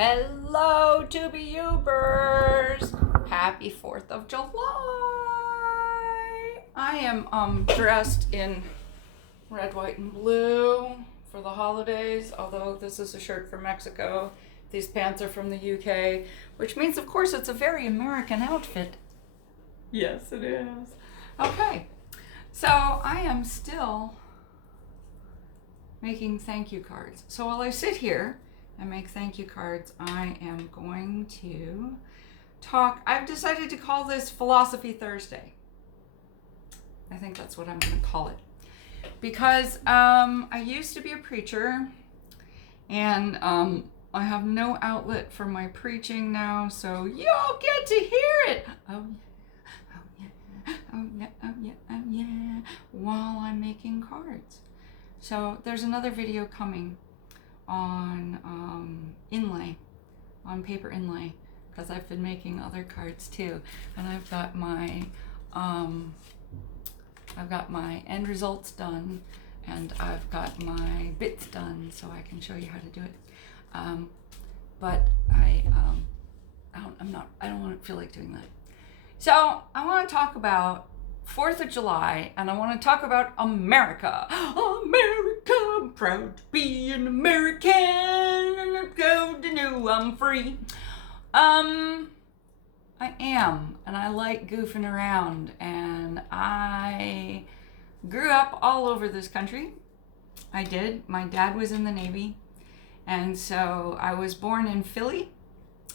Hello, Tubi Ubers! Happy 4th of July! I am dressed in red, white, and blue for the holidays, although this is a shirt from Mexico. These pants are from the UK, which means, of course, it's a very American outfit. Yes, it is. Okay, so I am still making thank you cards. So while I sit here and make thank you cards, I am going to talk. I've decided to call this Philosophy Thursday. I think that's what I'm going to call it. Because I used to be a preacher, and I have no outlet for my preaching now, so you'll get to hear it. Oh yeah, oh yeah, oh yeah, oh yeah, while I'm making cards. So there's another video coming on inlay, on paper inlay, because I've been making other cards too, and I've got my end results done, and I've got my bits done, so I can show you how to do it. But I don't feel like doing that. So I want to talk about 4th of July, and I want to talk about America. America, I'm proud to be an American, and I'm proud to know I'm free. I am, and I like goofing around, and I grew up all over this country. I did. My dad was in the Navy, and so I was born in Philly,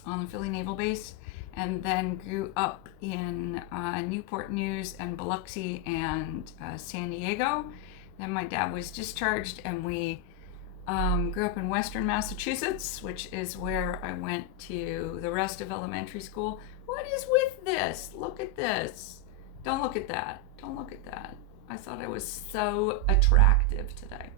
on the Philly Naval Base, and then grew up in Newport News and Biloxi and San Diego. Then my dad was discharged, and we grew up in Western Massachusetts, which is where I went to the rest of elementary school. What is with this? Look at this. Don't look at that. Don't look at that. I thought I was so attractive today.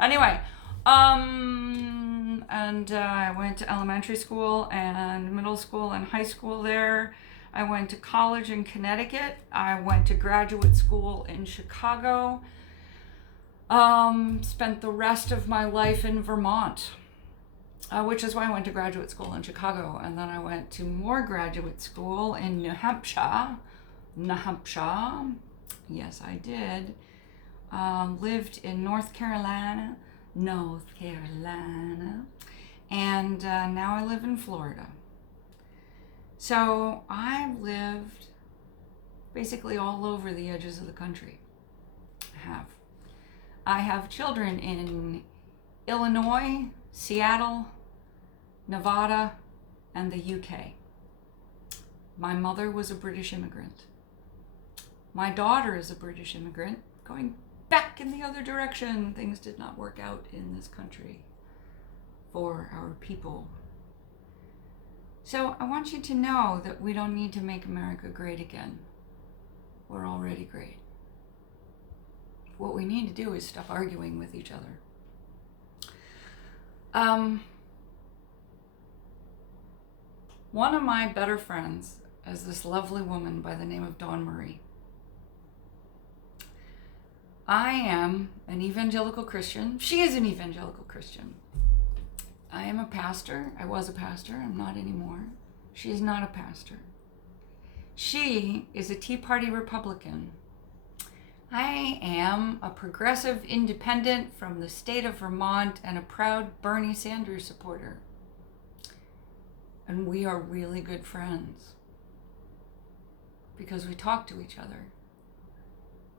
Anyway, and I went to elementary school and middle school and high school there. I went to college in Connecticut. I went to graduate school in Chicago. Spent the rest of my life in Vermont, which is why I went to graduate school in Chicago. And then I went to more graduate school in New Hampshire. Yes, I did. Lived in North Carolina, and now I live in Florida. So I've lived basically all over the edges of the country. I have children in Illinois, Seattle, Nevada, and the UK. My mother was a British immigrant. My daughter is a British immigrant, going back in the other direction. Things did not work out in this country for our people. So I want you to know that we don't need to make America great again. We're already great. What we need to do is stop arguing with each other. One of my better friends is this lovely woman by the name of Dawn Marie. I am an evangelical Christian. She is an evangelical Christian. I am a pastor. I was a pastor. I'm not anymore. She is not a pastor. She is a Tea Party Republican. I am a progressive independent from the state of Vermont and a proud Bernie Sanders supporter. And we are really good friends because we talk to each other.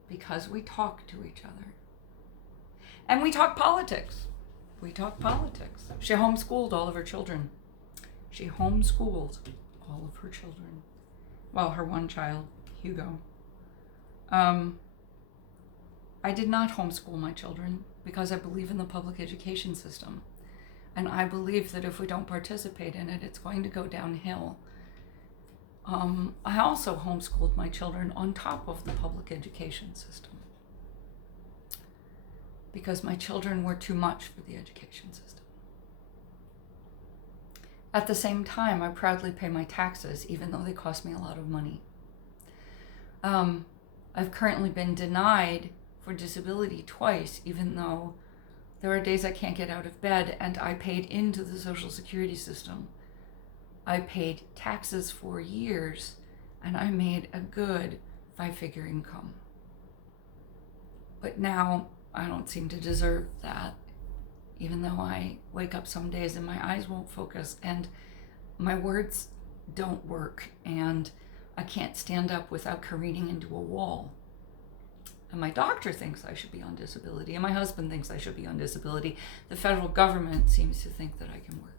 Because we talk to each other. And we talk politics. We talk politics. She homeschooled all of her children. She homeschooled all of her children. Well, her one child, Hugo. I did not homeschool my children because I believe in the public education system. And I believe that if we don't participate in it, it's going to go downhill. I also homeschooled my children on top of the public education system because my children were too much for the education system. At the same time, I proudly pay my taxes, even though they cost me a lot of money. I've currently been denied for disability twice, even though There are days I can't get out of bed, and I paid into the Social Security system. I paid taxes for years, and I made a good 5-figure income. But now I don't seem to deserve that, even though I wake up some days and my eyes won't focus and my words don't work, and I can't stand up without careening into a wall. And my doctor thinks I should be on disability, and my husband thinks I should be on disability. The federal government seems to think that I can work.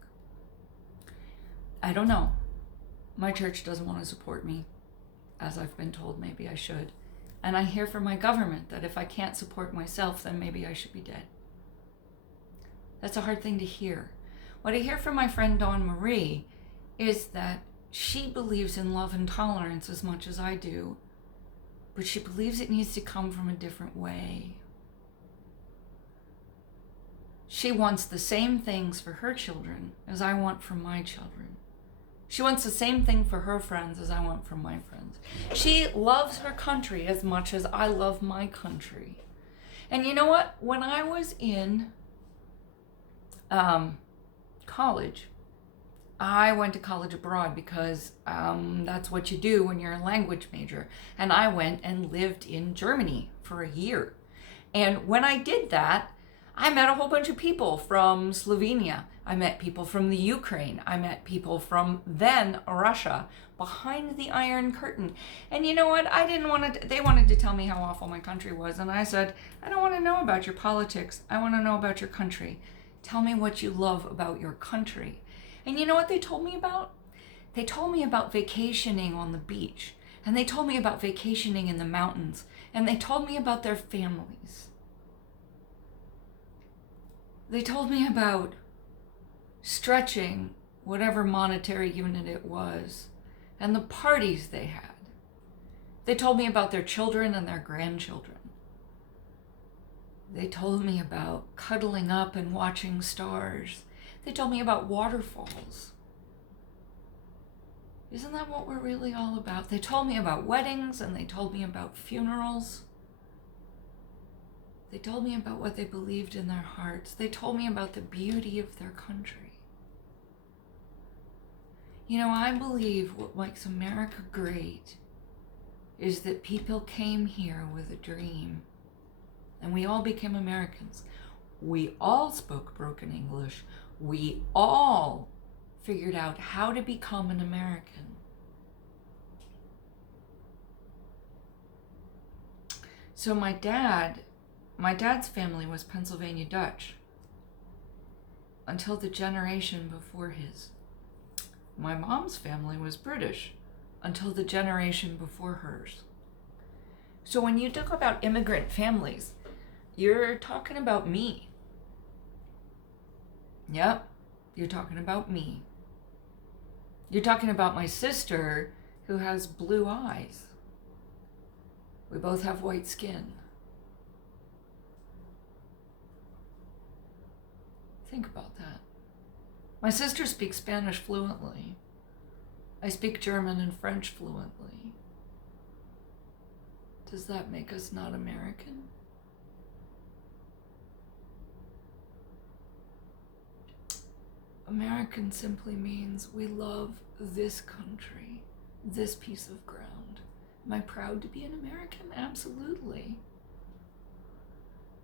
I don't know. My church doesn't want to support me, as I've been told maybe I should. And I hear from my government that if I can't support myself, then maybe I should be dead. That's a hard thing to hear. What I hear from my friend Dawn Marie is that she believes in love and tolerance as much as I do, but she believes it needs to come from a different way. She wants the same things for her children as I want for my children. She wants the same thing for her friends as I want for my friends. She loves her country as much as I love my country. And you know what? When I was in college, I went to college abroad because that's what you do when you're a language major. And I went and lived in Germany for a year. And when I did that, I met a whole bunch of people from Slovenia. I met people from the Ukraine. I met people from then Russia, behind the Iron Curtain. And you know what? They wanted to tell me how awful my country was. And I said, I don't want to know about your politics. I want to know about your country. Tell me what you love about your country. And you know what they told me about? They told me about vacationing on the beach. And they told me about vacationing in the mountains. And they told me about their families. They told me about stretching whatever monetary unit it was and the parties they had. They told me about their children and their grandchildren. They told me about cuddling up and watching stars. They told me about waterfalls. Isn't that what we're really all about? They told me about weddings and they told me about funerals. They told me about what they believed in their hearts. They told me about the beauty of their country. You know, I believe what makes America great is that people came here with a dream and we all became Americans. We all spoke broken English. We all figured out how to become an American. So my dad's family was Pennsylvania Dutch until the generation before his. My mom's family was British until the generation before hers. So when you talk about immigrant families, you're talking about me. Yep, you're talking about me. You're talking about my sister who has blue eyes. We both have white skin. Think about that. My sister speaks Spanish fluently. I speak German and French fluently. Does that make us not American? American simply means we love this country, this piece of ground. Am I proud to be an American? Absolutely.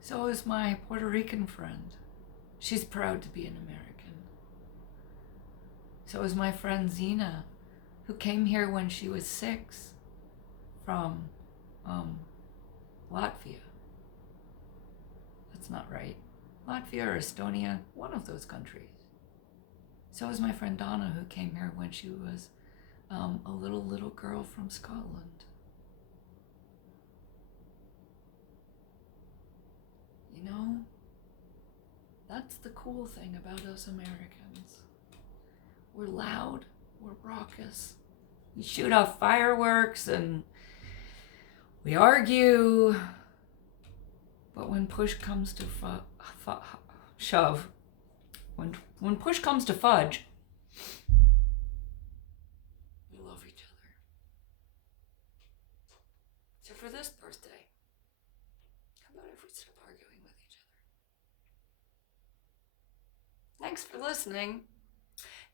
So is my Puerto Rican friend. She's proud to be an American. So is my friend Zena, who came here when she was 6 from Latvia. That's not right. Latvia or Estonia, one of those countries. So is my friend Donna, who came here when she was a little girl from Scotland. You know, that's the cool thing about us Americans. We're loud, we're raucous, we shoot off fireworks and we argue, but when push comes to shove, when push comes to fudge, we love each other. So for this birthday, how about if we stop arguing with each other? Thanks for listening.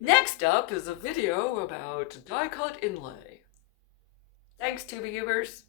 Next up is a video about die cut inlay. Thanks, TubeUbers.